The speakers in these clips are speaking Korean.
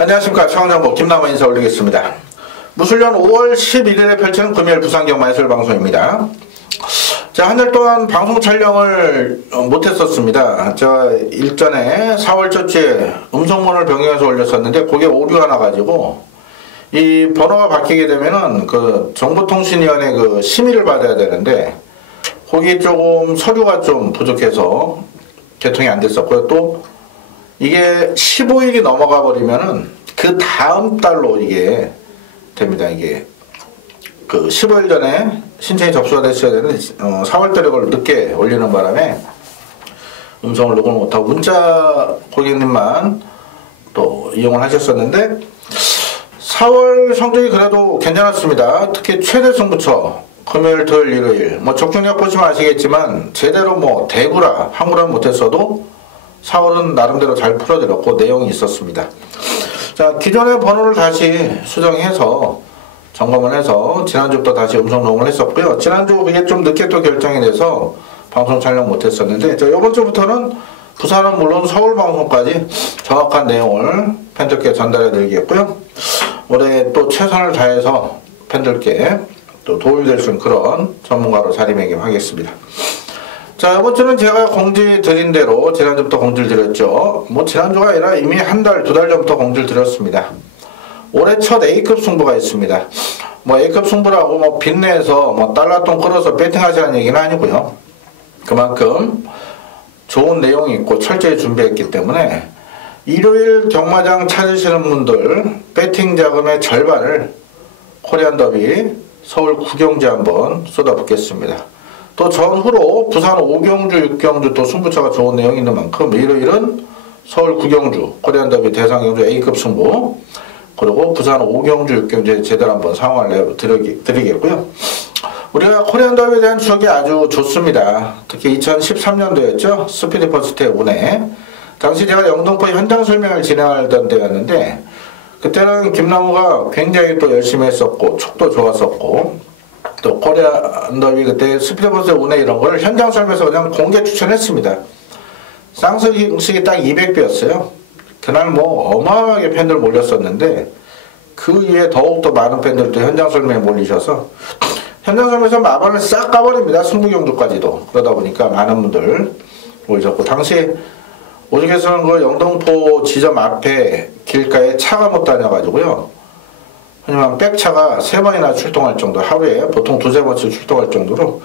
안녕하십니까. 최강정보 김남호 인사 올리겠습니다. 무술년 5월 11일에 펼치는 금요일 부산경마예술방송입니다. 자, 한 달 동안 방송 촬영을 못했었습니다. 저 일전에 4월 첫째 음성문을 변경해서 올렸었는데 그게 오류가 나가지고 이 번호가 바뀌게 되면은 그 정보통신위원회 그 심의를 받아야 되는데 거기 조금 서류가 좀 부족해서 개통이 안 됐었고요. 또 이게 15일이 넘어가 버리면은 그 다음 달로 이게 됩니다. 이게 그 15일 전에 신청이 접수가 됐어야 되는 4월달에 그걸 늦게 올리는 바람에 음성을 녹음을 못하고 문자 고객님만 또 이용을 하셨었는데 4월 성적이 그래도 괜찮았습니다. 특히 최대 승부처 금요일, 토요일, 일요일 뭐 적중력 보시면 아시겠지만 제대로 뭐 대구라 항구라는 못했어도 4월은 나름대로 잘 풀어드렸고 내용이 있었습니다. 자, 기존의 번호를 다시 수정해서 점검을 해서 지난주부터 다시 음성 녹음을 했었고요. 지난주 그게 좀 늦게 또 결정이 돼서 방송 촬영 못했었는데 자, 이번 주부터는 부산은 물론 서울 방송까지 정확한 내용을 팬들께 전달해 드리겠고요. 올해 또 최선을 다해서 팬들께 또 도움이 될 수 있는 그런 전문가로 자리매김하겠습니다. 자, 이번 주는 제가 공지 드린 대로 지난주부터 공지를 드렸죠. 뭐 지난주가 아니라 이미 한 달, 두 달 전부터 공지를 드렸습니다. 올해 첫 A급 승부가 있습니다. 뭐 A급 승부라고 뭐 빚내서 뭐 달러돈 끌어서 배팅하자는 얘기는 아니고요. 그만큼 좋은 내용이 있고 철저히 준비했기 때문에 일요일 경마장 찾으시는 분들 배팅 자금의 절반을 코리안 더비 서울 구경지 한번 쏟아붓겠습니다. 또 전후로 부산 5경주, 6경주 또 승부처가 좋은 내용이 있는 만큼 일요일은 서울 9경주, 코리안 더비 대상경주 A급 승부 그리고 부산 5경주, 6경주에 제대로 한번 상황을 드리겠고요. 우리가 코리안 더비에 대한 추억이 아주 좋습니다. 특히 2013년도였죠. 스피드 퍼스트의 운에 당시 제가 영등포 현장 설명을 진행하던 때였는데 그때는 김남우가 굉장히 또 열심히 했었고 촉도 좋았었고 또 코리안 더비 그때 스피드버스 운에 이런 거를 현장 설명에서 그냥 공개 추천했습니다. 쌍승식이 딱 200배였어요. 그날 뭐 어마어마하게 팬들 몰렸었는데 그 이후에 더욱더 많은 팬들도 현장 설명에 몰리셔서 현장 설명에서 마반을 싹 까버립니다. 승부경주까지도. 그러다 보니까 많은 분들 모이셨고 당시 오죽해서는 그 영등포 지점 앞에 길가에 차가 못 다녀가지고요. 하지만 백차가 3번이나 출동할 정도, 하루에 보통 2~3번씩 출동할 정도로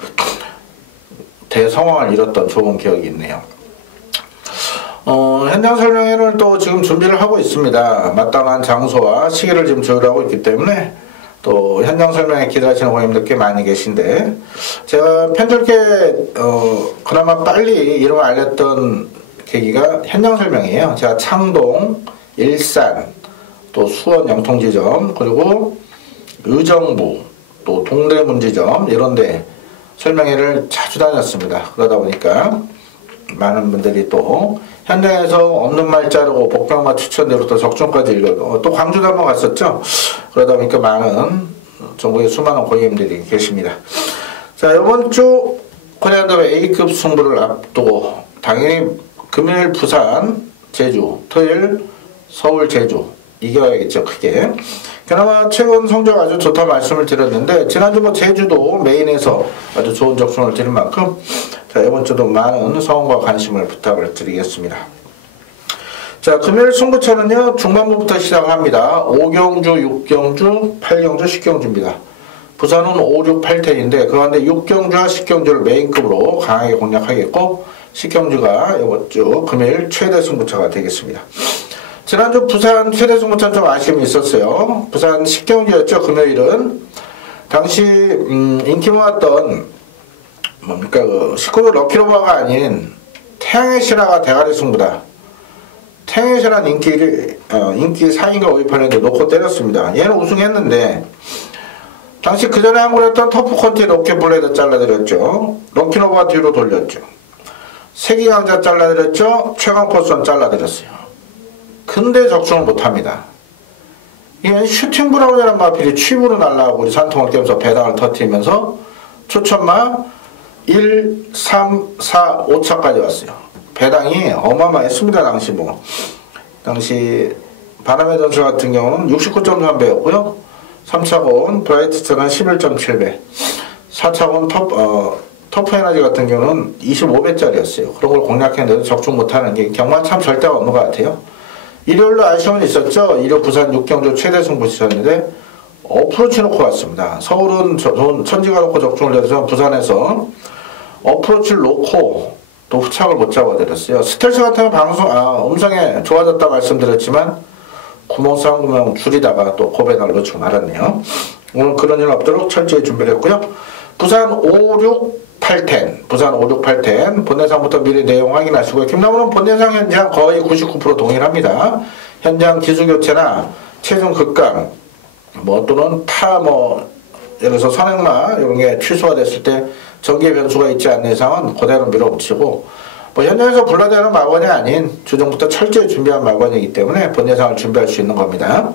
대성황을 이뤘던 좋은 기억이 있네요. 현장 설명회를 또 지금 준비를 하고 있습니다. 마땅한 장소와 시기를 지금 조율하고 있기 때문에 또 현장 설명회 기대하시는 고객님들 꽤 많이 계신데 제가 팬들께 그나마 빨리 이름을 알렸던 계기가 현장 설명이에요. 제가 창동, 일산, 또 수원 영통지점, 그리고 의정부, 또 동대문지점 이런데 설명회를 자주 다녔습니다. 그러다 보니까 많은 분들이 또 현장에서 없는 말 자르고 복병과 추천대로 또 적중까지 읽고 또 광주도 한번 갔었죠. 그러다 보니까 많은 전국의 수많은 고객님들이 계십니다. 자, 이번 주 코리안 더비 A급 승부를 앞두고 당연히 금요일 부산, 제주, 토요일 서울, 제주 이겨야겠죠. 크게. 그나마 최근 성적 아주 좋다 말씀을 드렸는데 지난주 뭐 제주도 메인에서 아주 좋은 적중을 드린 만큼 자, 이번 주도 많은 성원과 관심을 부탁을 드리겠습니다. 자, 금요일 승부처는요 중반부부터 시작합니다. 5경주, 6경주, 8경주, 10경주입니다. 부산은 5, 6, 8텐인데 그 가운데 6경주와 10경주를 메인급으로 강하게 공략하겠고 10경주가 이번 주 금요일 최대 승부처가 되겠습니다. 지난주 부산 최대 승부처는 좀 아쉬움이 있었어요. 부산 10경주였죠. 금요일은 당시 인기 모았던 뭡니까 그 19조 럭키로버가 아닌 태양의 신화가 대가리 승부다. 태양의 신화는 인기 4인가 5위판인데 놓고 때렸습니다. 얘는 우승했는데 당시 그 전에 한국을 했던 터프컨티 럭키블레이드 잘라드렸죠. 럭키로버가 뒤로 돌렸죠. 세기강자 잘라드렸죠. 최강포선 잘라드렸어요. 근데 적중을 못합니다. 이게 슈팅 브라운이라는 마필이 취부로 날라가고 우리 산통을 깨면서 배당을 터뜨리면서 초천마 1, 3, 4, 5차까지 왔어요. 배당이 어마어마했습니다. 당시 바람의 전설 같은 경우는 69.3배였고요. 3차원 브라이트스는 11.7배, 4차원 터프에너지 같은 경우는 25배짜리였어요. 그런 걸 공략했는데도 적중 못하는 게 경마 참 절대가 없는 것 같아요. 일요일로 아쉬움은 있었죠. 일요 부산 6경주 최대 승부치셨는데 어프로치 놓고 왔습니다. 서울은 천지가 놓고 적중을 해서 부산에서 어프로치를 놓고 또 후착을 못 잡아드렸어요. 스텔스 같은 음성에 좋아졌다 말씀드렸지만 구멍 쌍구멍 줄이다가 또 고배낭을 놓치고 말았네요. 오늘 그런 일 없도록 철저히 준비를 했고요. 부산 56810 부산 56810 본예상부터 미리 내용 확인하시고요. 김남훈은 본예상 현장 거의 99% 동일합니다. 현장 기수교체나 체중 급강 또는 예를 들어서 선행마 이런 게 취소가 됐을 때 전개 변수가 있지 않는 이상은 그대로 밀어붙이고 현장에서 불러대는 막원이 아닌 주중부터 철저히 준비한 막원이기 때문에 본예상을 준비할 수 있는 겁니다.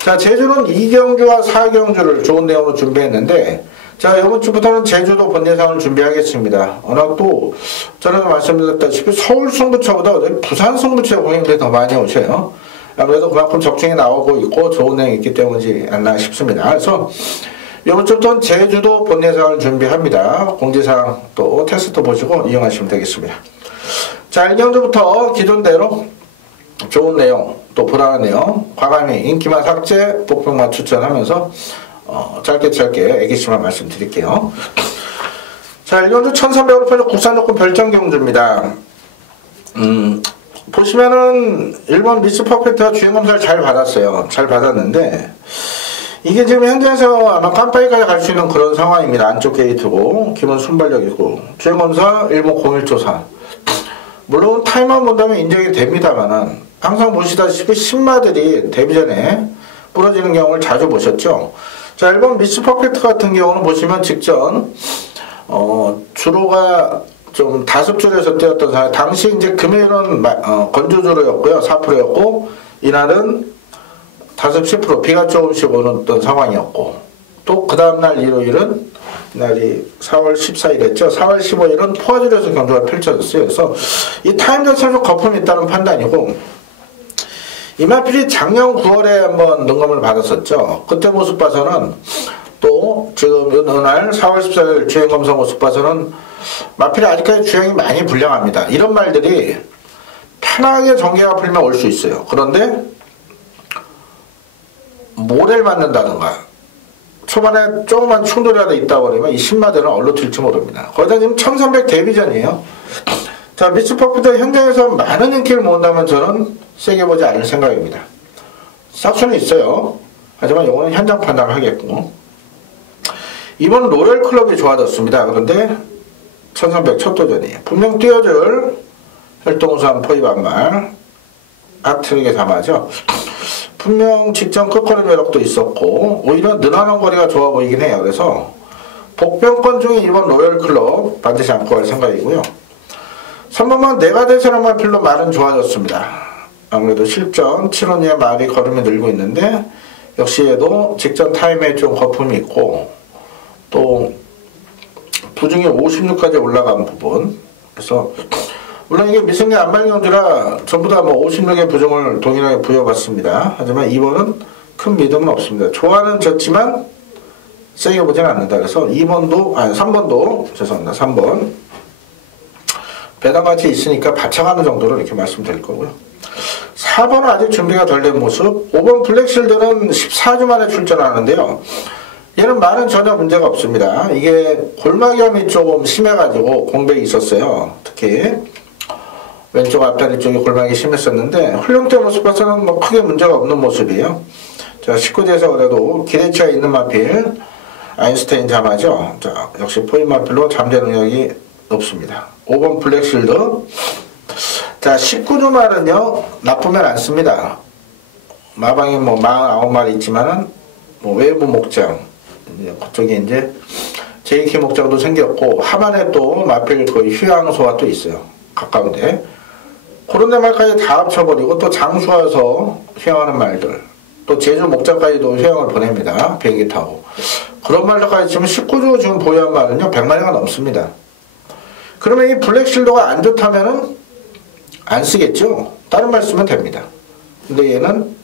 자, 제주는 2경주와 4경주를 좋은 내용으로 준비했는데 자, 이번 주부터는 제주도 본예상을 준비하겠습니다. 워낙 또 전에도 말씀드렸다시피 서울 승부처보다 부산 승부처에 고객들이 더 많이 오셔요. 아무래도 그만큼 적중이 나오고 있고 좋은 내용이 있기 때문이지 않나 싶습니다. 그래서 이번 주부터는 제주도 본예상을 준비합니다. 공지사항 또 텍스트 보시고 이용하시면 되겠습니다. 자, 1경주부터 기존대로 좋은 내용 또 불안한 내용 과감히 인기만 삭제 복병만 추천하면서 짧게 애기씨만 말씀드릴게요. 자, 1경주 1300으로 펴서 국산조건 별정경주입니다. 보시면은 1번 미스 퍼펙트가 주행검사를 잘 받았어요. 잘 받았는데 이게 지금 현재에서 아마 깜빡이까지 갈 수 있는 그런 상황입니다. 안쪽 게이트고 기본 순발력이고 주행검사 1번 01조사 물론 타임만 본다면 인정이 됩니다만은 항상 보시다시피 신마들이 데뷔 전에 부러지는 경우를 자주 보셨죠. 자, 1번 미스 퍼펙트 같은 경우는 보시면 직전 주로가 좀 다습줄에서 뛰었던 상황. 당시 이제 금요일은 건조주로였고요. 4%였고 이날은 다습 10% 비가 조금씩 오는 어떤 상황이었고 또 그 다음날 일요일은 날이 4월 14일이었죠. 4월 15일은 포화줄에서 경주가 펼쳐졌어요. 그래서 이 타임 자체는 좀 거품이 있다는 판단이고 이마필이 작년 9월에 한번 능검을 받았었죠. 그때 모습 봐서는 또 지금 이날 4월 14일 주행검사 모습 봐서는 마필이 아직까지 주행이 많이 불량합니다. 이런 말들이 편하게 전개가 풀면 올 수 있어요. 그런데 모래를 맞는다든가 초반에 조그만 충돌이라도 있다 버리면 이 신마들은 얼로 튈지 모릅니다. 거기다 지금 1300 데뷔전이에요. 자, 미스 퍼펙트 현장에서 많은 인기를 모은다면 저는 세게 보지 않을 생각입니다. 싹수는 있어요. 하지만 이거는 현장 판단을 하겠고 이번 로열클럽이 좋아졌습니다. 그런데 1300 첫 도전이에요. 분명 뛰어줄 혈동산 포위반말 아트릭에 담아죠. 분명 직전 끝거리 매력도 있었고 오히려 느나는 거리가 좋아 보이긴 해요. 그래서 복병권 중에 이번 로열클럽 반드시 안고 갈 생각이고요. 3번만 내가 대세란 말필로 말은 좋아졌습니다. 아무래도 실전 7원이의 말이 걸음이 늘고 있는데 역시 얘도 직전 타임에 좀 거품이 있고 또 부중이 56까지 올라간 부분 그래서 물론 이게 미승리 안말경주라 전부 다 56의 부중을 동일하게 부여받습니다. 하지만 2번은 큰 믿음은 없습니다. 좋아는 졌지만 세게 보지는 않는다. 그래서 3번도 죄송합니다. 3번 배당같이 있으니까 받쳐가는 정도로 이렇게 말씀드릴 거고요. 4번은 아직 준비가 덜 된 모습 5번 블랙실드는 14주 만에 출전하는데요. 얘는 말은 전혀 문제가 없습니다. 이게 골마겸이 조금 심해가지고 공백이 있었어요. 특히 왼쪽 앞다리 쪽에 골반이 심했었는데 훈련 때 모습 봐서는 크게 문제가 없는 모습이에요. 자, 19대에서 그래도 기대치가 있는 마필 아인슈타인 잠하죠. 자, 역시 포인 마필로 잠재 능력이 높습니다. 5번 블랙실드. 자, 19주 말은요 나쁘면 않습니다. 마방이 49마리 있지만은 외부 목장 그쪽에 이제 JK 목장도 생겼고 하반에 또 마필 거의 휴양소가 또 있어요. 가까운데 그런 데 말까지 다 합쳐버리고 또 장수와서 휴양하는 말들 또 제주 목장까지도 휴양을 보냅니다. 비행기 타고 그런 말들까지 지금 19주 지금 보유한 말은요 100마리가 넘습니다. 그러면 이 블랙실더가 안 좋다면은 안 쓰겠죠. 다른 말 쓰면 됩니다. 근데 얘는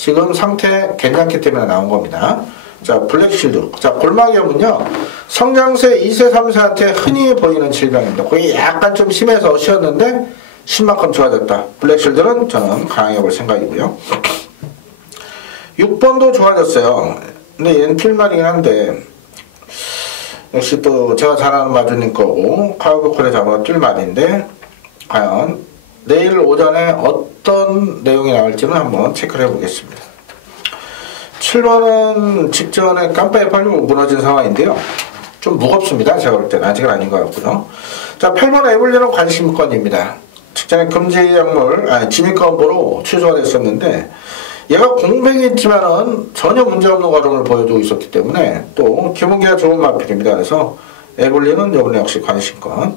지금 상태 괜찮기 때문에 나온 겁니다. 자, 블랙실드. 자, 골막염은요, 성장세 2세, 3세한테 흔히 보이는 질병입니다. 거기 약간 좀 심해서 쉬었는데, 신만큼 좋아졌다. 블랙실드는 저는 강하게 볼 생각이고요. 6번도 좋아졌어요. 근데 얘는 필말이긴 한데, 역시 또 제가 잘 아는 마주님 거고, 카우보콜의 잡아가 필말인데, 과연 내일 오전에 어떤 내용이 나올지는 한번 체크를 해보겠습니다. 7번은 직전에 깜빡이 팔리고 무너진 상황인데요. 좀 무겁습니다. 제가 볼 때는 아직은 아닌 것 같고요. 자, 8번 에블리는 관심권입니다. 직전에 금지 약물, 진입가원보로 취소가 됐었는데, 얘가 공백이 있지만은 전혀 문제없는 과정을 보여주고 있었기 때문에 또 기본기가 좋은 마필입니다. 그래서 에블리는 이번에 역시 관심권.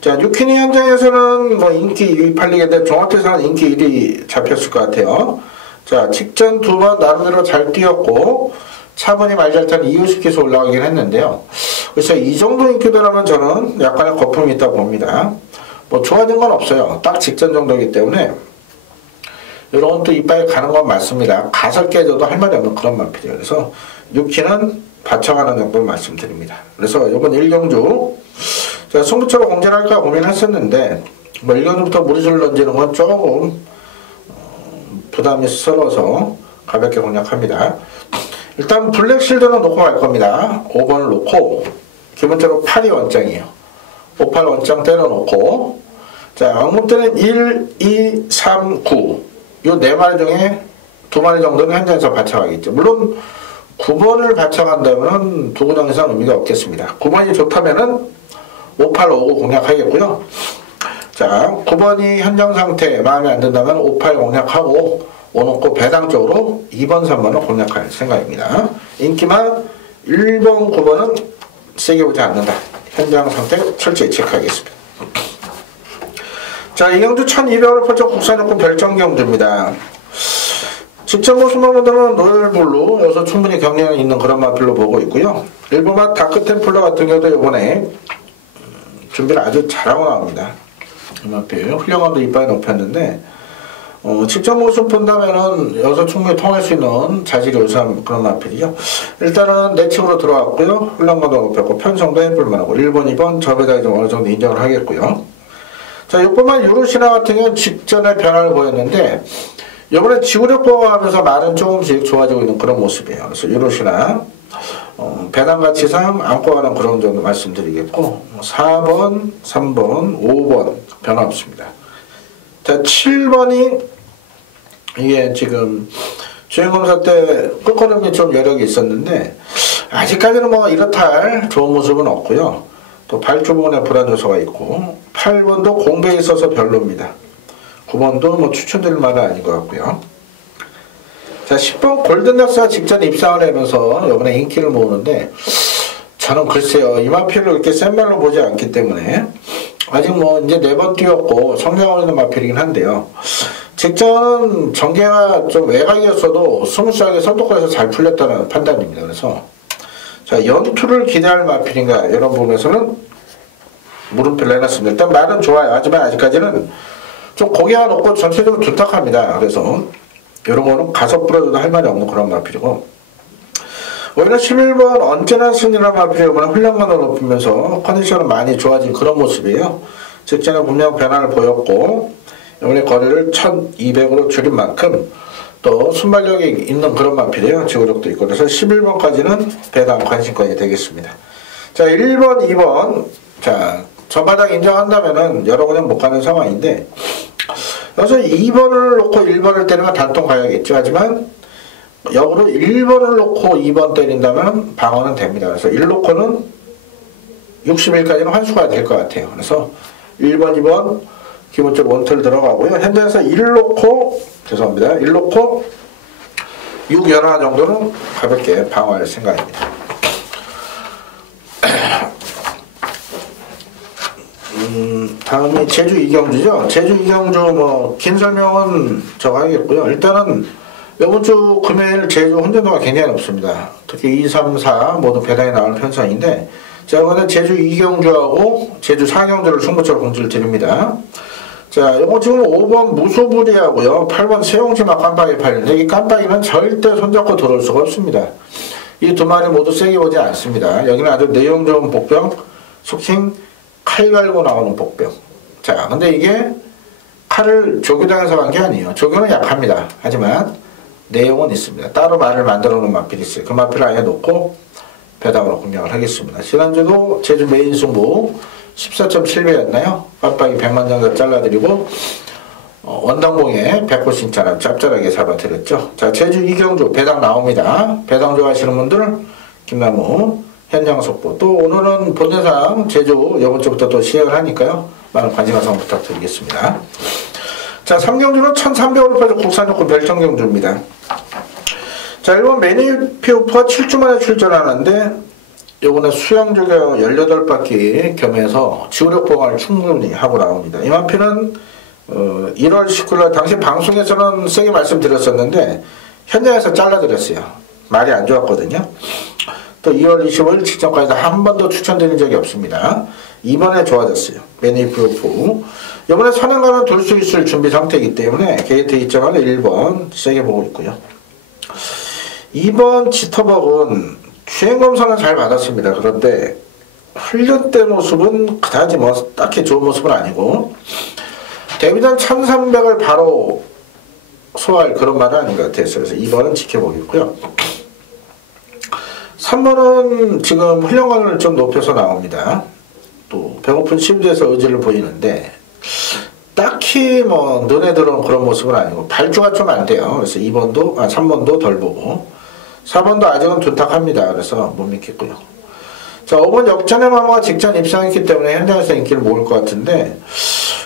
자, 뉴키니 현장에서는 뭐 인기 2위 팔리겠는데 종합대상은 인기 1위 잡혔을 것 같아요. 자, 직전 2번 나름대로 잘 뛰었고 차분히 말잘타는 이유시켜서 올라가긴 했는데요. 그래서 이 정도 인기더라면 저는 약간의 거품이 있다고 봅니다. 뭐 좋아진 건 없어요. 딱 직전 정도이기 때문에 이런 건 또 이빨에 가는 건 맞습니다. 가설 깨져도 할 말이 없는 그런 마필이에요. 그래서 뉴키는 받쳐가는 정도로 말씀드립니다. 그래서 이번 1경주 제가 승부처로 공제를 할까 고민했었는데 뭐 1경주부터 무리수를 던지는 건 조금 부담이 스러워서 가볍게 공략합니다. 일단 블랙실드는 놓고 갈 겁니다. 5번을 놓고 기본적으로 8이 원장이에요. 5, 8 원장 때려놓고 자, 악물때는 1, 2, 3, 9 요 4마리 중에 2마리 정도는 현장에서 받쳐가겠죠. 물론 9번을 받쳐간다면 2구장 이상 의미가 없겠습니다. 9번이 좋다면은 5, 8, 5, 9 공략하겠고요. 자, 9번이 현장 상태 마음에 안 든다면 5, 8 공략하고 5 놓고 배당 쪽으로 2번, 3번을 공략할 생각입니다. 인기만 1번, 9번은 세게 보지 않는다. 현장 상태 철저히 체크하겠습니다. 자, 이경주 1200을 펼쳐 국산요금 별정경주입니다. 직접 모습만 보다는 로열블루 여기서 충분히 경량이 있는 그런 마필로 보고 있고요. 일본맛 다크템플러 같은 경우도 이번에 준비를 아주 잘하고 나옵니다. 이 마필 훌륭함도 이빨이 높였는데 직접 모습 본다면은 여기서 충분히 통할 수 있는 자질이 우수한 그런 마필이죠. 일단은 내측으로 들어왔고요. 훌륭함도 높였고 편성도 해볼만하고 1번, 2번 저배당이 좀 어느 정도 인정을 하겠고요. 자, 6번만 유로시나 같은 경우는 직전에 변화를 보였는데 이번에 지구력 보강하면서 말은 조금씩 좋아지고 있는 그런 모습이에요. 그래서 유로시나 배당 가치상 안고 가는 그런 정도 말씀드리겠고 4번, 3번, 5번 변화 없습니다. 자, 7번이 이게 지금 주행검사 때 끝걸음이 좀 여력이 있었는데 아직까지는 뭐 이렇다 할 좋은 모습은 없고요. 또 발주부분에 불안 요소가 있고 8번도 공백이 있어서 별로입니다. 9번도 뭐 추천드릴 만은 아닌 것 같고요. 자, 10번 골든락스가 직전에 입상을 하면서 이번에 인기를 모으는데 저는 글쎄요, 이 마필을 이렇게 센 말로 보지 않기 때문에 아직 뭐 이제 4번 뛰었고 성장하고 있는 마필이긴 한데요. 직전 전개가 좀 외곽이었어도 스무스하게 선도권에서 잘 풀렸다는 판단입니다. 그래서 자, 연투를 기대할 마필인가 이런 부분에서는 물음표를 해놨습니다. 일단 말은 좋아요. 하지만 아직까지는 좀 고개가 높고 전체적으로 둔탁합니다. 그래서 이런 거는 가서 뿌려줘도 할 말이 없는 그런 마필이고 오히려 11번 언제나 승리라는 마필이 이번에 훈련감을 높이면서 컨디션은 많이 좋아진 그런 모습이에요. 직전에 분명 변화를 보였고 이번에 거리를 1200으로 줄인 만큼 또 순발력이 있는 그런 마필이에요. 지구력도 있고 그래서 11번까지는 배당 관심권이 되겠습니다. 자, 1번, 2번 자, 전바닥 인정한다면은 여러 군데 못 가는 상황인데 여기서 2번을 놓고 1번을 때리면 단통 가야겠죠. 하지만 역으로 1번을 놓고 2번 때린다면 방어는 됩니다. 그래서 1 놓고는 60일까지는 환수가 될 것 같아요. 그래서 1번, 2번 기본적으로 원틀 들어가고요. 현장에서 1 놓고 죄송합니다. 1 놓고 6 연하 정도는 가볍게 방어할 생각입니다. 다음이 제주 이경주죠. 제주 이경주 뭐 긴 설명은 저거 하겠고요. 일단은 이번 주 금요일 제주 혼전도가 굉장히 높습니다. 특히 2, 3, 4 모두 배당이 나올 편성인데 제가 오늘 제주 이경주하고 제주 사경주를 승부처로 공지를 드립니다. 자, 요거 지금 5번 무소불위하고요. 8번 세용지마 깜빡이 팔리는데 이 깜빡이는 절대 손잡고 들어올 수가 없습니다. 이 두 마리 모두 세게 오지 않습니다. 여기는 아주 내용 좋은 복병, 속칭 칼 갈고 나오는 복병. 자, 근데 이게 칼을 조교당해서 간 게 아니에요. 조교는 약합니다. 하지만 내용은 있습니다. 따로 말을 만들어 놓은 마필이 있어요. 그 마필을 아예 놓고 배당으로 공략을 하겠습니다. 지난주도 제주 메인 승부 14.7배였나요? 깜빡이 100만 정도 잘라드리고 원당봉에 100%짜리 짭짤하게 잡아드렸죠. 자, 제주 이경주 배당 나옵니다. 배당 좋아하시는 분들 김나무 현장 속보. 또 오늘은 본대상 제주 이번 주부터 또 시행을 하니까요. 많은 관심 가성 부탁드리겠습니다. 자, 3경주는 1300원을 팔고 국산요금 별정경주입니다. 자, 일본 매니피오프가 7주 만에 출전하는데 요번에 수양조교 18바퀴 겸해서 지구력 보강을 충분히 하고 나옵니다. 이 마피는 1월 19일 당시 방송에서는 세게 말씀드렸었는데 현장에서 잘라드렸어요. 말이 안 좋았거든요. 또 2월 25일 직전까지 한 번도 추천드린 적이 없습니다. 이번에 좋아졌어요. 매니피오프. 이번에 선행가는 돌 수 있을 준비 상태이기 때문에 게이트 2.1 1번 세게 보고 있고요. 2번 지터벅은 주행검사는 잘 받았습니다. 그런데 훈련 때 모습은 그다지 뭐 딱히 좋은 모습은 아니고 데뷔전 1300을 바로 소화할 그런 말은 아닌 것 같아요. 그래서 2번은 지켜보겠고요. 3번은 지금 훈련관을 좀 높여서 나옵니다. 또 배고픈 시부대에서 의지를 보이는데 딱히 뭐 눈에 들어오는 그런 모습은 아니고 발주가 좀 안 돼요. 그래서 3번도 덜 보고 4번도 아직은 둔탁합니다. 그래서 못 믿겠고요. 자, 5번 역전의 마마가 직전 입상했기 때문에 현장에서 인기를 모을 것 같은데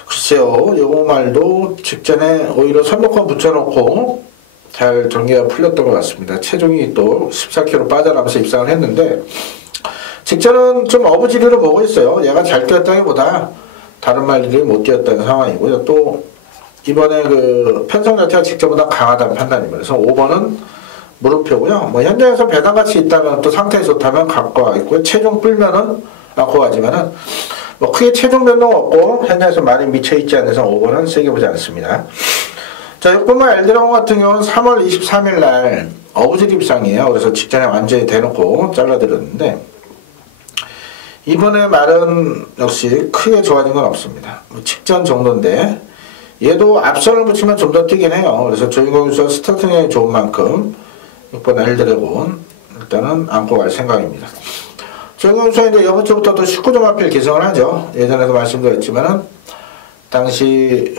글쎄요, 요거 말도 직전에 오히려 선두권 붙여놓고 잘 전개가 풀렸던 것 같습니다. 체중이 또 14kg 빠져나가면서 입상을 했는데 직전은 좀 어부지리를 보고 있어요. 얘가 잘 뛰었다기보다 다른 말들이 못 뛰었다는 상황이고요. 또 이번에 그 편성 자체가 직전보다 강하다는 판단입니다. 그래서 5번은 무릎표고요. 뭐 현장에서 배당같이 있다면 또 상태 좋다면 갖고 가겠고요. 체중 불면은 갖고 가지만은 뭐 크게 체중 변동 없고 현장에서 많이 미쳐있지 않은 이상 5번은 세게 보지 않습니다. 자, 6번만 엘드라곤 같은 경우는 3월 23일 날 어부질 입상이에요. 그래서 직전에 완전히 대놓고 잘라드렸는데 이번에 말은 역시 크게 좋아진 건 없습니다. 뭐 직전 정도인데 얘도 앞선을 붙이면 좀 더 뛰긴 해요. 그래서 조인공유수가 스타팅이 좋은 만큼 6번 엘드래곤 일단은 안고 갈 생각입니다. 조인공유수가 이제 이번 주부터 또 19점 앞필 기승을 하죠. 예전에도 말씀드렸지만은 당시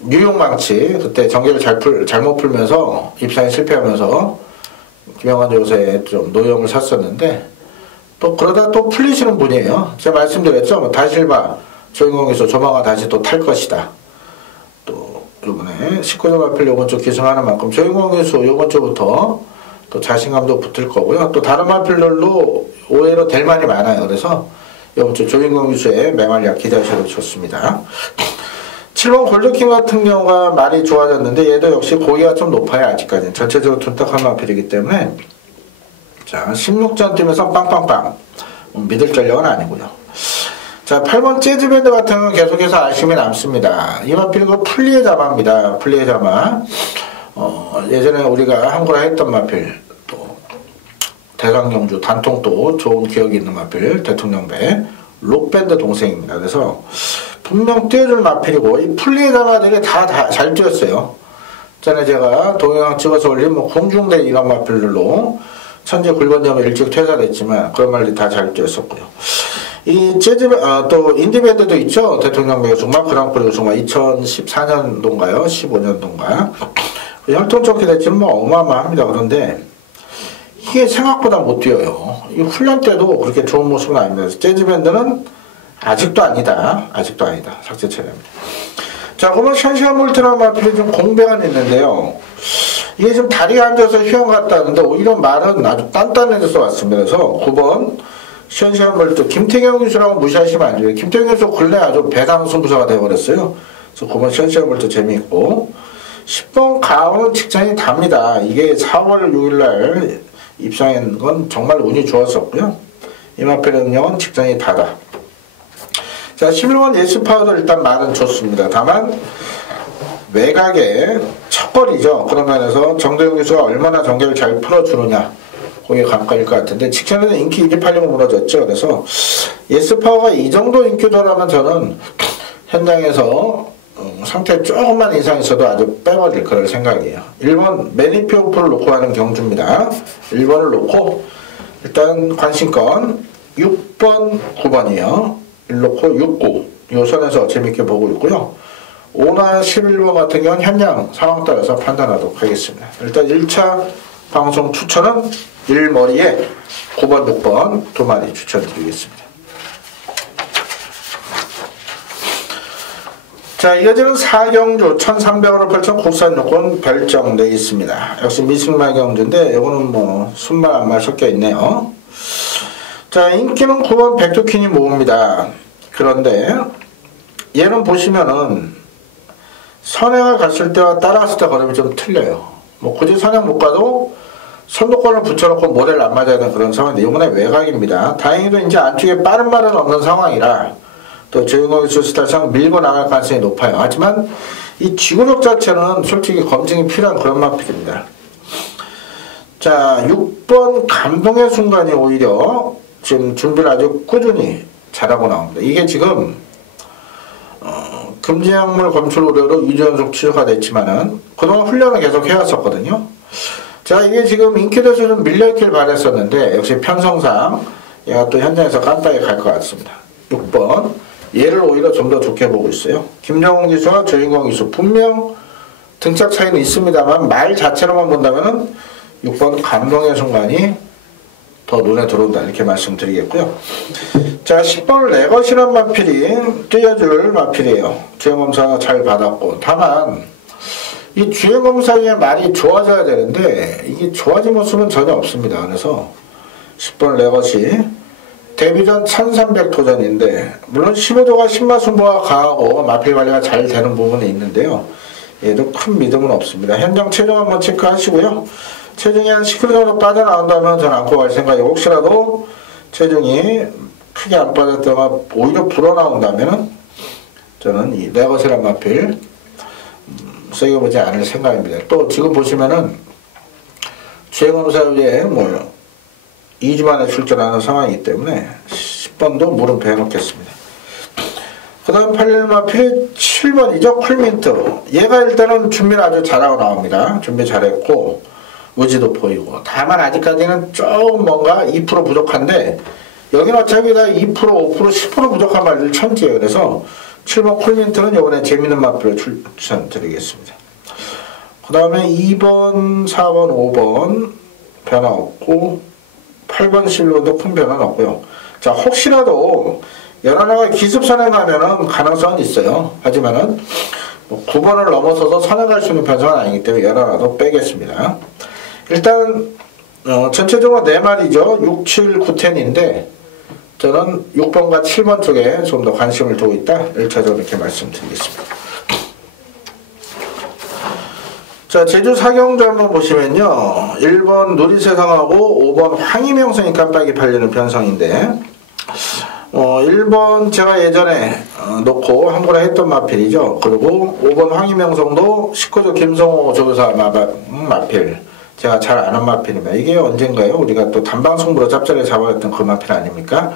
뉴욕망치 그때 전개를 잘못 풀면서 입상에 실패하면서 김영환 요새에 좀 노염을 샀었는데 또 그러다 또 풀리시는 분이에요. 제가 말씀드렸죠. 뭐 다실바 조인공유수 조만간 다시 또 탈 것이다. 또 이번에 19점 앞필 요번 주 기승하는 만큼 조인공유수 요번 주부터 또 자신감도 붙을 거고요. 또 다른 마필들도 오해로 될 말이 많아요. 그래서 이번 주 조인공유수의 맹활약 기대하셔도 좋습니다. 7번 골드킹 같은 경우가 많이 좋아졌는데 얘도 역시 고기가 좀 높아요. 아직까지는 전체적으로 둔탁한 마필이기 때문에 자 16전 뛰면서 빵빵빵 믿을 전력은 아니고요. 자 8번 재즈밴드 같은 경우는 계속해서 아쉬움이 남습니다. 이 마필은 그 플리에 자마입니다. 플리에 자마 예전에 우리가 한국에 했던 마필 또 대강경주 단통도 좋은 기억이 있는 마필 대통령배 록밴드 동생입니다. 그래서 분명 뛰어줄 마필이고 이 플리에 자마들이 다 잘 뛰었어요. 전에 제가 동영상 찍어서 올린 뭐 공중대 이런 마필들로 천재 굴번점에 일찍 퇴사됐지만 그런 말들이 다 잘 뛰었었고요. 이 재즈 또 인디밴드도 있죠. 대통령배 우승마 그랑프리 우승마 2014년도인가요? 15년도인가? 혈통적게 됐지만 뭐 어마어마합니다. 그런데 이게 생각보다 못 뛰어요. 이 훈련 때도 그렇게 좋은 모습은 아닙니다. 재즈밴드는 아직도 아니다. 아직도 아니다. 삭제 처리합니다. 자, 그러면 션시안 몰트라는 마필이 좀 공백은 있는데요. 이게 지금 다리에 앉아서 휴양 갔다 왔는데 오히려 말은 아주 단단해져서 왔습니다. 그래서 9번 션시안 몰트 김태경 교수라고 무시하시면 안 돼요. 김태경 교수 근래 아주 배당 승부사가 되어버렸어요. 그래서 9번 션시안 몰트 재미있고 10번 가오는 직전이 답니다. 이게 4월 6일날 입상한 건 정말 운이 좋았었고요. 이 마필 능력은 직전이 다다. 자, 11번 예스파워도 일단 말은 좋습니다. 다만 외곽의 첫걸이죠. 그런 면에서 정도영 기수가 얼마나 전개를 잘 풀어주느냐 거기에 관건일 것 같은데 직전에는 인기 128로 무너졌죠. 그래서 예스파워가 이 정도 인기도라면 저는 현장에서 상태 조금만 이상 있어도 아주 빼버릴 그럴 생각이에요. 1번 매니피오프를 놓고 하는 경주입니다. 1번을 놓고 일단 관심권 6번 9번이요. 1 놓고 6, 9 요 선에서 재밌게 보고 있고요. 5나 11번 같은 경우는 현장 상황 따라서 판단하도록 하겠습니다. 일단 1차 방송 추천은 1머리에 9번 6번 두 마리 추천드리겠습니다. 자, 이어지는 4경주 1300원을 펼쳐 국산 요건 별정되어 있습니다. 역시 미승마 경주인데 이거는 뭐 순말 안말 섞여 있네요. 자, 인기는 9번 백두킨이 모읍니다. 그런데 얘는 보시면은 선행을 갔을 때와 따라갔을 때 걸음이 좀 틀려요. 뭐 굳이 선행 못 가도 선도권을 붙여놓고 모델 안 맞아야 되는 그런 상황인데 이번에 외곽입니다. 다행히도 이제 안쪽에 빠른 말은 없는 상황이라 또 조용하게 스타상 밀고 나갈 가능성이 높아요. 하지만 이 지구력 자체는 솔직히 검증이 필요한 그런 마필입니다. 자, 6번 감동의 순간이 오히려 지금 준비를 아주 꾸준히 잘하고 나옵니다. 이게 지금 금지약물 검출 우려로 2주 연속 취소가 됐지만은 그동안 훈련을 계속 해왔었거든요. 자, 이게 지금 인기도수는 밀려있길 바랬었는데 역시 편성상 얘가 또 현장에서 깐딱이 갈 것 같습니다. 6번 얘를 오히려 좀 더 좋게 보고 있어요. 김정훈 기수와 조인광 기수 분명 등짝 차이는 있습니다만 말 자체로만 본다면은 6번 감동의 순간이 더 눈에 들어온다 이렇게 말씀드리겠고요. 자, 10번을 내것이란 마필이 뛰어줄 마필이에요. 주행검사 잘 받았고 다만 이 주행검사의 말이 좋아져야 되는데 이게 좋아진 모습은 전혀 없습니다. 그래서 10번 내것이 데뷔전 1300 도전인데 물론 15도가 신마순보가 강하고 마필 관리가 잘 되는 부분이 있는데요. 얘도 큰 믿음은 없습니다. 현장 체중 한번 체크하시고요. 체중이 한 10kg 정도 빠져나온다면 저는 안고 갈 생각이에요. 혹시라도 체중이 크게 안 빠졌다가 오히려 불어나온다면 저는 이 내것이란 마필 세게 보지 않을 생각입니다. 또 지금 보시면은 주행검사에 뭐 2주 만에 출전하는 상황이기 때문에 10번도 물음표 해놓겠습니다. 그 다음 8일 마필이 7번이죠. 쿨민트. 얘가 일단은 준비를 아주 잘하고 나옵니다. 준비 잘했고 의지도 보이고 다만 아직까지는 조금 뭔가 2% 부족한데 여기는 어차피 다 2%, 5%, 10% 부족한 말들 천지예요. 그래서 7번 쿨민트는 이번에 재밌는 마필로 추천드리겠습니다. 그 다음에 2번, 4번, 5번 변화 없고 8번, 11번도 큰 변화는 없고요. 자, 혹시라도 연하나가 기습선행 가면은 가능성은 있어요. 하지만은 9번을 넘어서서 선행할 수 있는 편성은 아니기 때문에 연하나도 빼겠습니다. 일단 전체적으로 4마리죠. 6, 7, 9, 10인데 저는 6번과 7번 쪽에 좀 더 관심을 두고 있다. 1차적으로 이렇게 말씀드리겠습니다. 자, 제주 사경주 한번 보시면요. 1번 누리세상하고 5번 황희명성이 깜빡이 팔리는 편성인데 1번 제가 예전에 놓고 한번에 했던 마필이죠. 그리고 5번 황희명성도 19조 김성호 조교사 마필 제가 잘 아는 마필입니다. 이게 언젠가요? 우리가 또 단방송부로 짭짤하게 잡아냈던 그 마필 아닙니까?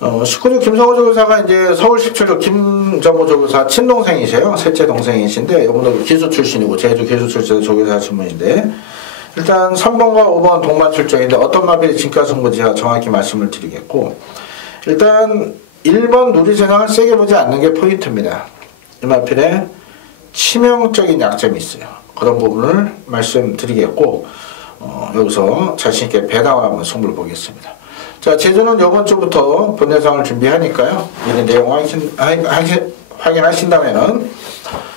19조 김성호 조교사가 이제 서울 17조 김정호 조교사 친동생이세요. 셋째 동생이신데 이분도 기수 출신이고 제주 기수 출신 조교사 신문인데 일단 3번과 5번 동반 출정인데 어떤 마필이 진가승부지 제가 정확히 말씀을 드리겠고 일단 1번 누리세상을 세게 보지 않는 게 포인트입니다. 이 마필에 치명적인 약점이 있어요. 그런 부분을 말씀드리겠고 여기서 자신있게 배당을 한번 승부를 보겠습니다. 자, 제주는 이번 주부터 본예상을 준비하니까요. 이런 내용 확인하신다면은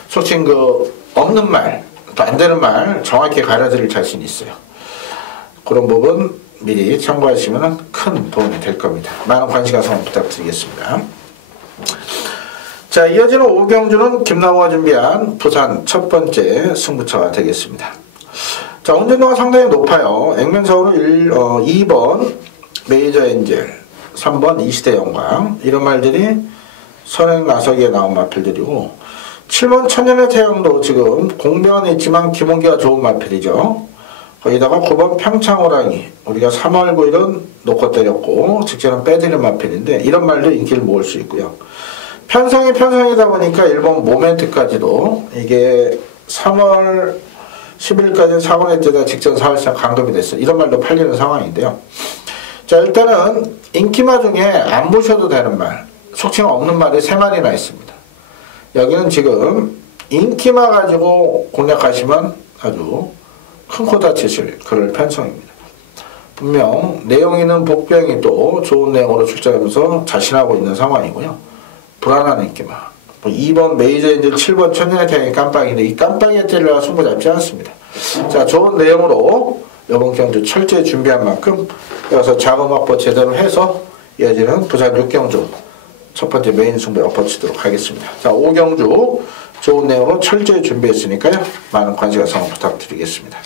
솔직히 그 없는 말, 또 안 되는 말 정확히 가려드릴 자신이 있어요. 그런 부분 미리 참고하시면 큰 도움이 될 겁니다. 많은 관심 가성 부탁드리겠습니다. 자, 이어지는 5경주는 김나무가 준비한 부산 첫 번째 승부처가 되겠습니다. 자, 운전도가 상당히 높아요. 액면서울은 2번 메이저 엔젤, 3번 이시대 영광 이런 말들이 선행 나서기에 나온 마필들이고 7번 천년의 태양도 지금 공변은 있지만 기본기가 좋은 마필이죠. 거기다가 9번 평창호랑이 우리가 3월 9일은 놓고 때렸고 직전은 빼드린 마필인데 이런 말도 인기를 모을 수 있고요. 편성이 편성이다 보니까 1번 모멘트까지도 이게 3월 10일까지 사고낼 때다 직전 사흘상 강급이 됐어요. 이런 말도 팔리는 상황인데요. 자, 일단은 인기마 중에 안 보셔도 되는 말, 속칭 없는 말이 3마리나 있습니다. 여기는 지금 인기마 가지고 공략하시면 아주 큰 코 다치실 그럴 편성입니다. 분명 내용 있는 복병이 또 좋은 내용으로 출전하면서 자신하고 있는 상황이고요. 불안한 인기마. 2번 메이저 엔젤 7번 천년의 태양이 깜빡인데 이 깜빡이에 때리려고 승부 잡지 않습니다. 자, 좋은 내용으로 이번 경주 철저히 준비한 만큼 여기서 자금 확보 제대로 해서 이어지는 부산 6경주 첫 번째 메인 승부에 엎어치도록 하겠습니다. 자, 5경주 좋은 내용으로 철저히 준비했으니까요. 많은 관심과 성원 부탁드리겠습니다.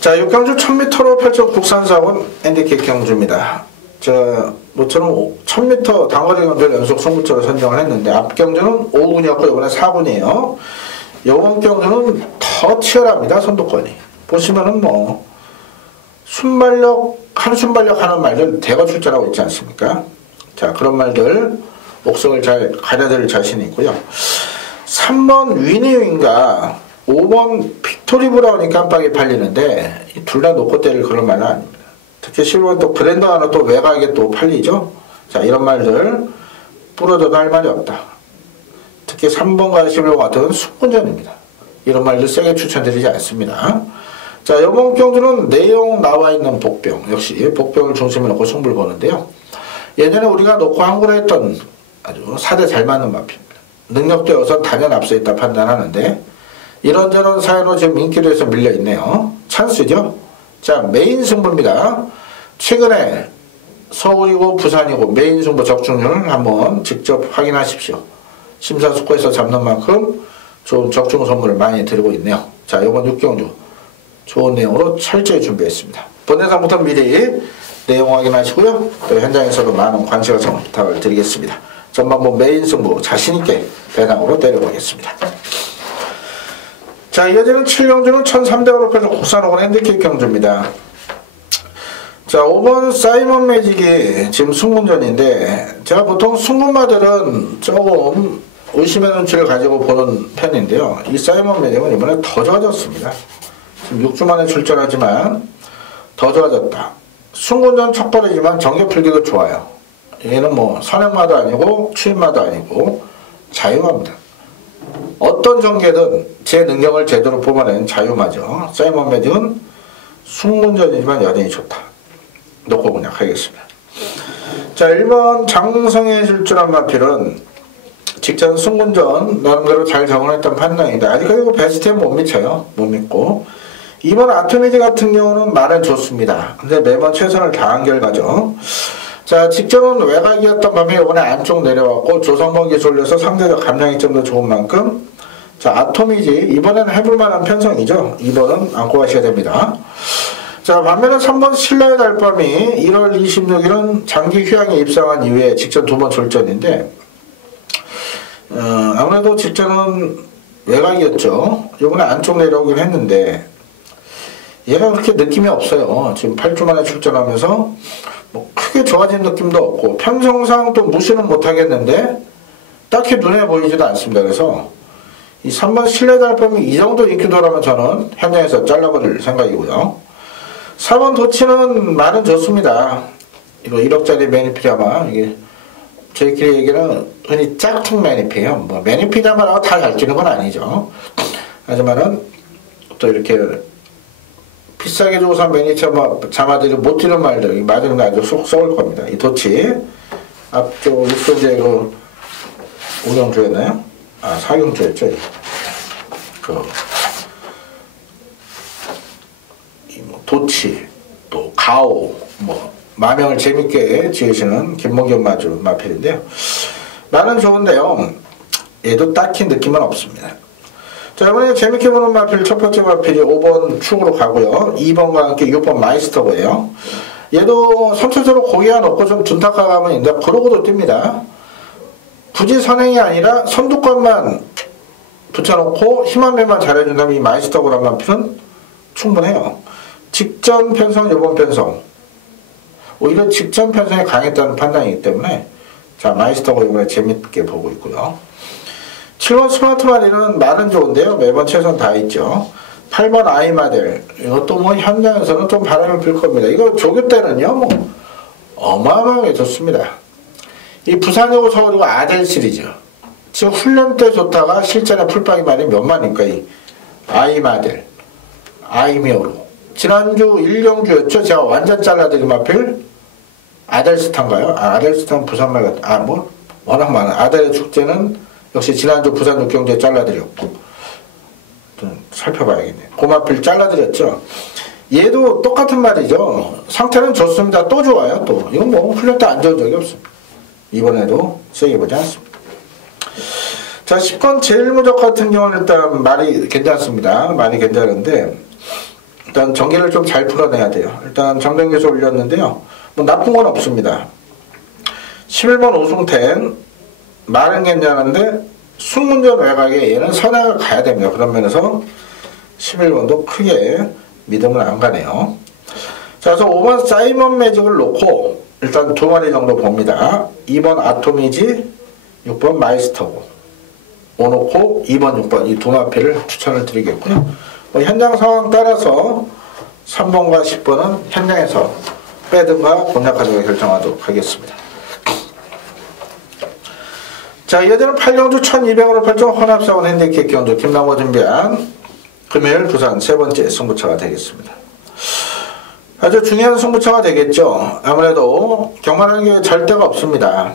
자, 6경주 1000m로 펼쳐 국산사원 핸디캡 경주입니다. 자, 모처럼 1000m 단거리 경주를 연속 승부처로 선정을 했는데 앞 경주는 5군이었고 이번에 4군이에요. 이번 경주는 더 치열합니다. 선두권이. 보시면은 뭐 순발력, 한 순발력 하는 말들 대거 출전하고 있지 않습니까? 자, 그런 말들 목성을 잘 가려들 자신이 있고요. 3번 위니윈과 5번 빅토리 브라운이 깜빡이 팔리는데 둘 다 놓고 때릴 그런 말은 아닙니다. 특히 실버는 또 브랜드 하나 또 외곽에 또 팔리죠. 자, 이런 말들 부러져도 할 말이 없다. 특히 3번과 11번 같은 숙군전입니다. 이런 말들 세게 추천드리지 않습니다. 자, 이번 경주는 내용 나와 있는 복병, 역시 복병을 중심으로 놓고 승부를 보는데요. 예전에 우리가 놓고 항구를 했던 아주 사대 잘 맞는 마필입니다. 능력도 여기서 단연 앞서 있다 판단하는데 이런저런 사연으로 지금 인기도에서 밀려있네요. 찬스죠? 자, 메인 승부입니다. 최근에 서울이고 부산이고 메인 승부 적중률을 한번 직접 확인하십시오. 심사숙고해서 잡는 만큼 좋은 적중 선물을 많이 드리고 있네요. 자, 이번 6경주 좋은 내용으로 철저히 준비했습니다. 본대상부터 미리 내용 확인하시고요. 또 현장에서도 많은 관심과 성원 부탁을 드리겠습니다. 전반부 메인 승부 자신있게 배당으로 때려보겠습니다. 자, 이어지는 7경주는 1300으로 펴서 국산호건 핸디캡 경주입니다. 자, 5번 사이먼 매직이 지금 승문전인데 제가 보통 승문마들은 조금 의심의 눈치를 가지고 보는 편인데요. 이 사이먼 매직은 이번에 더 좋아졌습니다. 지금 6주 만에 출전하지만 더 좋아졌다. 승문전 척벌이지만 정겹풀기도 좋아요. 얘는 뭐 선행마도 아니고 추임마도 아니고 자유마입니다. 어떤 전개든 제 능력을 제대로 뽑아낸 자유마죠. 사이먼 매직은 승문전이지만 여전히 좋다. 놓고 공략하겠습니다. 자, 1번 장성에 실출한 마필은 직전 승문전 나름대로 잘 적응했던 판단인데 아직까지 베스트에 못 미쳐요. 못 믿고 2번 아토미지 같은 경우는 말은 좋습니다. 근데 매번 최선을 다한 결과죠. 자, 직전은 외곽이었던 밤에 이번에 안쪽 내려왔고 조성범 기술에서 상대적 감량이 좀 더 좋은 만큼 자, 아토미지 이번에는 해볼만한 편성이죠. 2번은 안고 가셔야 됩니다. 자, 반면에 3번 신라의 달밤이 1월 26일은 장기 휴양에 입상한 이후에 직전 2번 출전인데 아무래도 직전은 외곽이었죠. 이번에 안쪽 내려오긴 했는데 얘가 그렇게 느낌이 없어요. 지금 8주 만에 출전하면서 뭐 크게 좋아진 느낌도 없고 편성상 또 무시는 못하겠는데 딱히 눈에 보이지도 않습니다. 그래서 이 3번 신라의 달밤이 이 정도 인기도라면 저는 현장에서 잘라버릴 생각이고요. 4번 도치는 말은 좋습니다. 이거 1억짜리 매니피자마 이게 저희끼리 얘기는 흔히 짝퉁 매니피예요. 뭐 매니피자마라고 다 잘 뛰는 건 아니죠. 하지만은 또 이렇게 비싸게 주고 산 매니피자마들이 못 뛰는 말들 맞으면 아주 쏙 썩을 겁니다. 이 도치 앞쪽 6경주에 그 5경주였나요? 아 4경주였죠. 도치, 또 가오, 뭐 마명을 재밌게 지으시는 김몽겸 마필인데요. 말은 좋은데요. 얘도 딱히 느낌은 없습니다. 자, 이번에 재밌게 보는 마필 첫 번째 마필이 5번 축으로 가고요. 2번과 함께 6번 마이스터고요. 얘도 선체적으로 고기가 높고 좀 둔탁한 감은 있는데 그러고도 뜁니다. 굳이 선행이 아니라 선두권만 붙여놓고 힘한 배만 잘해준다면 이 마이스터 그란마필은 충분해요. 직전 편성, 요번 편성. 오히려 직전 편성이 강했다는 판단이기 때문에 자, 마이스터가 이번에 재밌게 보고 있고요. 7번 스마트 마리는 말은 좋은데요. 매번 최선 다했죠. 8번 아이마델. 이것도 뭐 현장에서는 좀 바람이 불 겁니다. 이거 조교 때는요, 뭐 어마어마하게 좋습니다. 이 부산이고 서울이고 아델 시리즈. 지금 훈련 때 좋다가 실전에 풀빵이 많이 몇 만입니까? 이 아이마델, 아이미오로. 지난주 일경주였죠. 제가 완전 잘라드린 마필 아델스탄가요? 아델스탄 부산말 같은, 뭐 워낙 많아. 아델의 축제는 역시 지난주 부산 육경주에 잘라드렸고, 좀 살펴봐야겠네요. 고마필 잘라드렸죠. 얘도 똑같은 말이죠. 상태는 좋습니다. 또 좋아요. 또 이건 뭐 훈련 때 안 좋은 적이 없습니다. 이번에도 세게 보지 않습니다. 자, 10번 제일무적 같은 경우는 일단 말이 괜찮습니다. 많이 괜찮은데 일단 전개를 좀 잘 풀어내야 돼요. 일단 정전개수 올렸는데요. 뭐 나쁜 건 없습니다. 11번 오승텐 말은 괜찮은데 숙문전 외곽에 얘는 선행을 가야 됩니다. 그런 면에서 11번도 크게 믿음은 안 가네요. 자, 그래서 5번 사이먼 매직을 놓고 일단 두 마리 정도 봅니다. 2번 아토미지, 6번 마이스터고 5 놓고 2번, 6번 이 두 마필을 추천을 드리겠고요. 뭐 현장 상황 따라서 3번과 10번은 현장에서 빼든가 공략하든가 결정하도록 하겠습니다. 자, 이어지는 8경주 1200으로 펼쳐 혼합사원 핸디캡 경주 김남호 준비한 금요일 부산 세 번째 승부차가 되겠습니다. 아주 중요한 승부차가 되겠죠. 아무래도 경마라는 게 절대가 없습니다.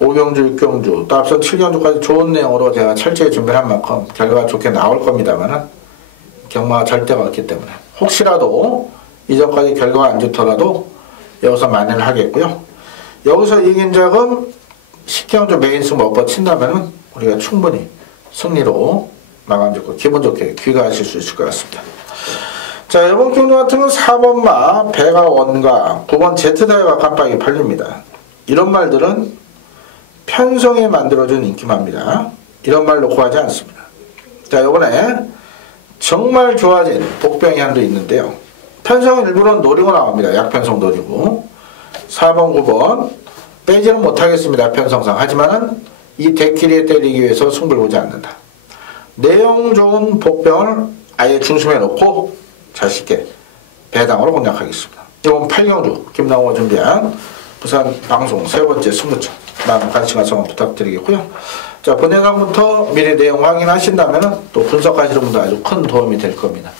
5경주, 6경주, 또 앞선 7경주까지 좋은 내용으로 제가 철저히 준비를 한 만큼 결과가 좋게 나올 겁니다만 경마가 절대가 없기 때문에 혹시라도 이전까지 결과가 안 좋더라도 여기서 만회를 하겠고요. 여기서 이긴 적은 10경주 메인 승부 엎어 친다면 우리가 충분히 승리로 마감 짓고 기분 좋게 귀가하실 수 있을 것 같습니다. 자, 이번 경주 같은 건 4번 마, 배가 원가, 9번 제트다이가 깜빡이 팔립니다. 이런 말들은 편성에 만들어준 인기마입니다. 이런 말 놓고 하지 않습니다. 자, 이번에 정말 좋아진 복병이 한도 있는데요. 편성은 일부러 노리고 나옵니다. 약편성 노리고. 4번, 9번 빼지는 못하겠습니다. 편성상. 하지만은 이 대끼리에 때리기 위해서 승부를 보지 않는다. 내용 좋은 복병을 아예 중심에 놓고 자신있게 배당으로 공략하겠습니다. 이번 8경주 김남호가 준비한 부산 방송 세 번째 승부차 많은 관심과 성원 부탁드리겠고요. 자, 본 영상부터 미리 내용 확인하신다면 또 분석하시는 분들 아주 큰 도움이 될 겁니다.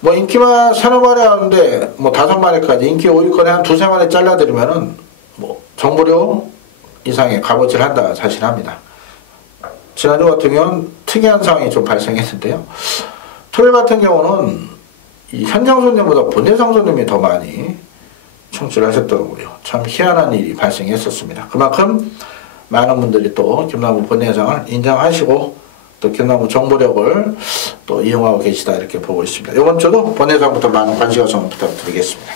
뭐 인기만 서너 마리 하는데 뭐 5마리까지 인기 5위권에 한 2~3마리 잘라드리면은 뭐 정보료 이상의 값어치를 한다 자신합니다. 지난주 같은 경우는 특이한 상황이 좀 발생했는데요. 토요일 같은 경우는 이 현장 손님보다 본예상 손님이 더 많이 청취를 하셨더라고요. 참 희한한 일이 발생했었습니다. 그만큼 많은 분들이 또 김남호 본예상을 인정하시고 또 김남호 정보력을 또 이용하고 계시다 이렇게 보고 있습니다. 이번 주도 본예상부터 많은 관심과 성원 부탁드리겠습니다.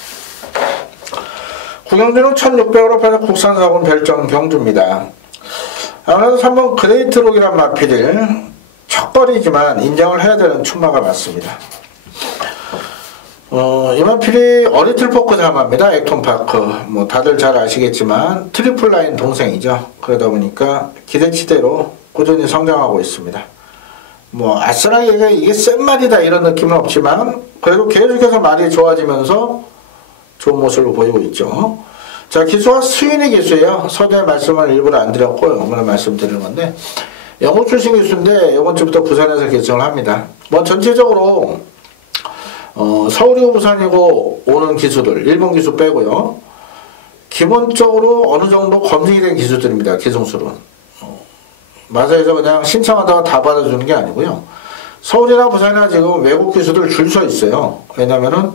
구경주는 1600으로 팔아 국산사군 별정 경주입니다. 아무래도 3번 그레이트록이란 마필을 척거리지만 인정을 해야 되는 춘마가 맞습니다. 이 마필이 어리틀 포크 자마입니다. 액톤파크. 뭐 다들 잘 아시겠지만 트리플 라인 동생이죠. 그러다 보니까 기대치대로 꾸준히 성장하고 있습니다. 뭐 아슬하게 이게 센 말이다 이런 느낌은 없지만 그래도 계속해서 말이 좋아지면서 좋은 모습을 보이고 있죠. 자, 기수가 스윈의 기수예요. 서두에 말씀을 일부러 안 드렸고 오늘 말씀드리는 건데 영어 출신 기수인데 이번 주부터 부산에서 개청을 합니다. 뭐 전체적으로 서울이고 부산이고 오는 기수들 일본 기수 빼고요. 기본적으로 어느 정도 검증이 된 기수들입니다. 기승술은. 마사에서 그냥 신청하다가 다 받아주는 게 아니고요. 서울이나 부산이나 지금 외국 기수들 줄 서 있어요. 왜냐면은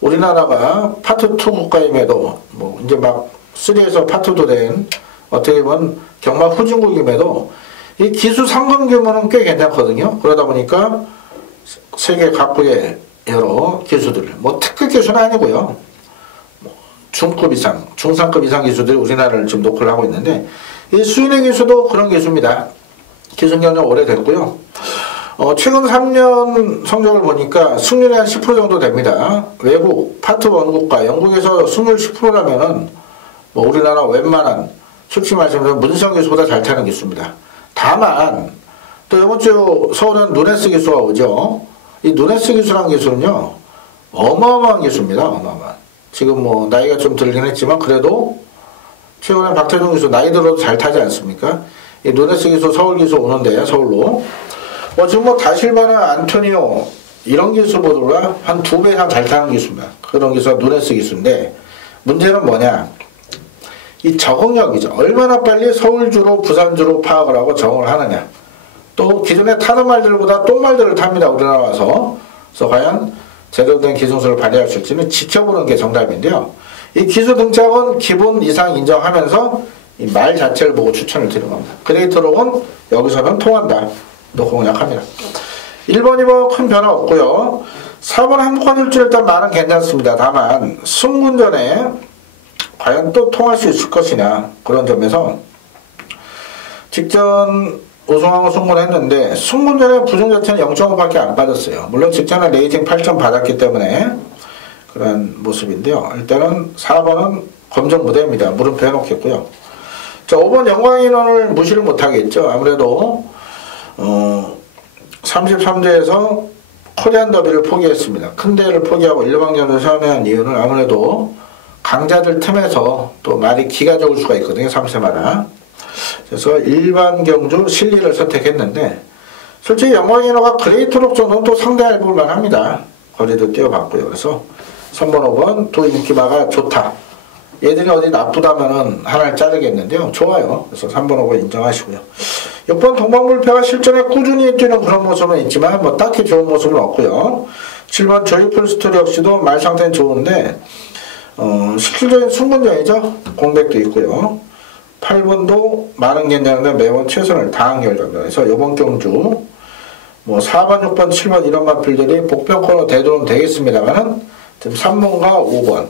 우리나라가 파트 2 국가임에도 뭐 이제 막 3에서 파트 2 된 어떻게 보면 경마 후진국임에도 이 기수 상금 규모는 꽤 괜찮거든요. 그러다 보니까 세계 각국의 여러 기수들, 뭐 특급 기수는 아니고요. 뭐 중급 이상, 중상급 이상 기수들이 우리나라를 지금 노크를 하고 있는데, 이 수인의 기수도 그런 기수입니다. 기수 경력 오래됐고요. 최근 3년 성적을 보니까 승률이 한 10% 정도 됩니다. 외국, 파트 원국가, 영국에서 승률 10%라면은, 뭐 우리나라 웬만한, 솔직히 말씀드리면 문성 기수보다 잘 타는 기수입니다. 다만, 또 이번 주 서울은 누네스 기수가 오죠. 이 누네스 기수라는 기수는요, 어마어마한 기수입니다. 어마어마한. 지금 뭐 나이가 좀 들긴 했지만 그래도 최근에 박태종 기수 나이 들어도 잘 타지 않습니까? 이 누네스 기수 서울 기수 오는데 서울로 지금 뭐 다실바나 안토니오 이런 기수보다 한 2배 이상 잘 타는 기수입니다. 그런 기수가 누네스 기수인데 문제는 뭐냐? 이 적응력이죠. 얼마나 빨리 서울주로 부산주로 파악을 하고 적응을 하느냐. 또 기존에 타는 말들보다 똥말들을 탑니다. 우리나라 와서. 그래서 과연 제대로 된 기술을 발휘할 수 있을지는 지켜보는 게 정답인데요. 이 기수 등짝은 기본 이상 인정하면서 이 말 자체를 보고 추천을 드리는 겁니다. 그레이트록은 여기서는 통한다. 놓고 공략합니다. 1번, 2번 큰 변화 없고요. 4번 한국화 일주일 일단 말은 괜찮습니다. 다만 승문전에 과연 또 통할 수 있을 것이냐 그런 점에서 직전 우승하고 승문했는데 승문전에 부중 자체는 0.5밖에 안 빠졌어요. 물론 직전에 레이팅 8점 받았기 때문에 그런 모습인데요. 일단은 4번은 검정 무대입니다. 물음표 해놓겠고요. 자, 5번 영광인원을 무시를 못하겠죠. 아무래도 33대에서 코리안 더비를 포기했습니다. 큰 대회를 포기하고 일방전을 선회한 이유는 아무래도 강자들 틈에서 또 말이 기가 적을 수가 있거든요. 3세마다. 그래서 일반 경주 실리를 선택했는데 솔직히 영광인호가 그레이트록 정도는 또 상대해 볼만 합니다. 거리도 뛰어봤고요. 그래서 3번, 5번 두 인기마가 좋다. 얘들이 어디 나쁘다면은 하나를 자르겠는데요. 좋아요. 그래서 3번, 5번 인정하시고요. 6번 동방불패가 실전에 꾸준히 뛰는 그런 모습은 있지만 뭐 딱히 좋은 모습은 없고요. 7번 조이풀 스토리 역시도 말 상태는 좋은데 실질적인 승분전이죠. 공백도 있고요. 8번도 많은 괜찮은데 매번 최선을 다한 결과입니다. 그래서 이번 경주 뭐 4번, 6번, 7번 이런 마필들이 복병권으로 대두는 되겠습니다만은 지금 3번과 5번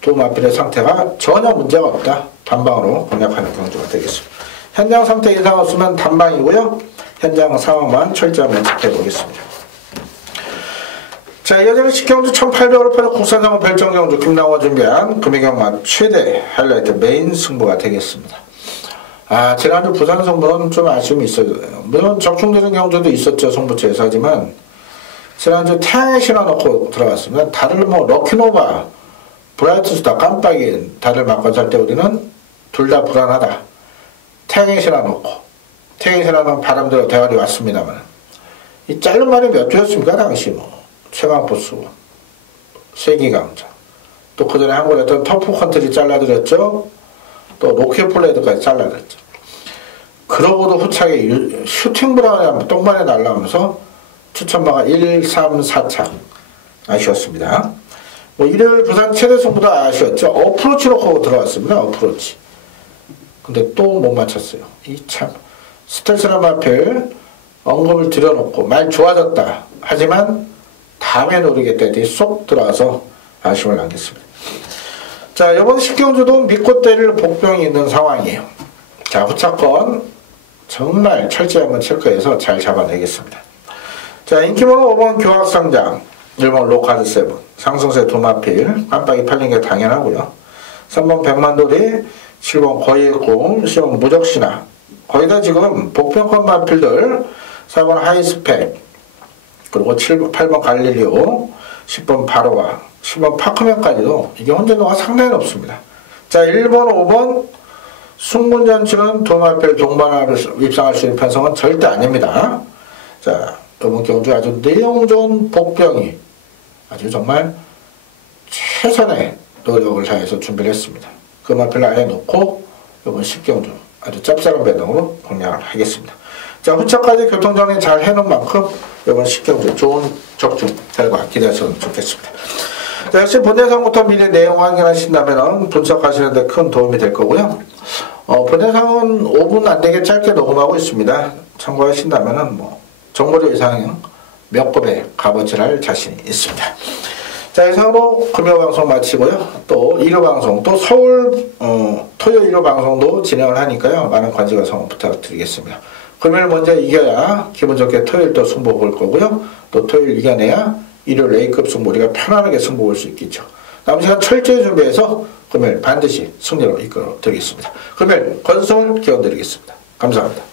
두 마필의 상태가 전혀 문제가 없다. 단방으로 공략하는 경주가 되겠습니다. 현장 상태 이상 없으면 단방이고요. 현장 상황만 철저히 면책해 보겠습니다. 자, 이어지는 10경주 1800으로 펴는 국산상업 별정경주 김나호가 준비한 금이경마 최대 하이라이트 메인 승부가 되겠습니다. 지난주 부산 승부는 좀 아쉬움이 있어요. 물론 적중되는 경주도 있었죠. 승부처에서. 하지만 지난주 태양의 신화 넣고 들어갔으면 다들 뭐 럭키노바, 브라이트스타, 깜빡이 다들 맞고 살 때 우리는 둘 다 불안하다. 태양의 신화 넣고 태양의 신화는 바람대로 대가리 왔습니다만 이 짧은 말이 몇 주였습니까? 당시 뭐 최강포스, 세기강자, 또 그 전에 한국에 했던 터프컨트리 잘라드렸죠. 또 로켓플레이드까지 잘라드렸죠. 그러고도 후차게 슈팅 브라운이 똥만에 날라오면서 추천마가 1, 3, 4차 아쉬웠습니다. 뭐 일요일 부산 최대 승부도 아쉬웠죠. 어프로치 놓고 들어왔습니다. 어프로치. 근데 또 못 맞췄어요. 이 참 스텔스란 마필 언급을 들여놓고 말 좋아졌다. 하지만 다음에 노리겠다 했더니 쏙 들어와서 아쉬움을 남겼습니다. 자, 이번 10경주도 믿고 때릴 복병이 있는 상황이에요. 자, 후차권 정말 철저히 한번 체크해서 잘 잡아내겠습니다. 자, 인기번호 5번 교학상장, 1번 로카드 세븐, 상승세 두마필, 깜빡이 팔린 게 당연하고요. 3번 백만돌이, 7번 거의꿈, 10번 무적신화. 거의 다 지금 복병권 마필들, 4번 하이스펙, 그리고 8번 갈릴리오, 10번 바로와, 10번 파크맨까지도 이게 혼전도가 상당히 높습니다. 자, 1번, 5번 승문전치는 두마필 동반을 입상할 수 있는 편성은 절대 아닙니다. 자, 이번 경주 아주 내용 좋은 복병이 아주 정말 최선의 노력을 다해서 준비를 했습니다. 그 마필을 아예 놓고 이번 10경주 아주 짭짤한 배당으로 공략을 하겠습니다. 자, 후차까지 교통정리 잘 해놓은 만큼 이번 10경주 좋은 적중 결과 기대하시면 좋겠습니다. 자, 역시 본예상부터 미리 내용 확인하신다면 분석하시는 데 큰 도움이 될 거고요. 본예상은 5분 안 되게 짧게 녹음하고 있습니다. 참고하신다면 뭐 정보료 이상 몇 급의 값어치를 할 자신이 있습니다. 자, 자, 이상으로 금요 방송 마치고요. 또 일요 방송, 또 서울 토요일 일요 방송도 진행을 하니까요. 많은 관심과 성원 부탁드리겠습니다. 금요일 먼저 이겨야 기분 좋게 토요일 또 승부 볼 거고요. 또 토요일 이겨내야 일요일 A급 승부 우리가 편안하게 승부 볼 수 있겠죠. 남은 시간 철저히 준비해서 금요일 반드시 승리로 이끌어 드리겠습니다. 금요일 건승을 기원드리겠습니다. 감사합니다.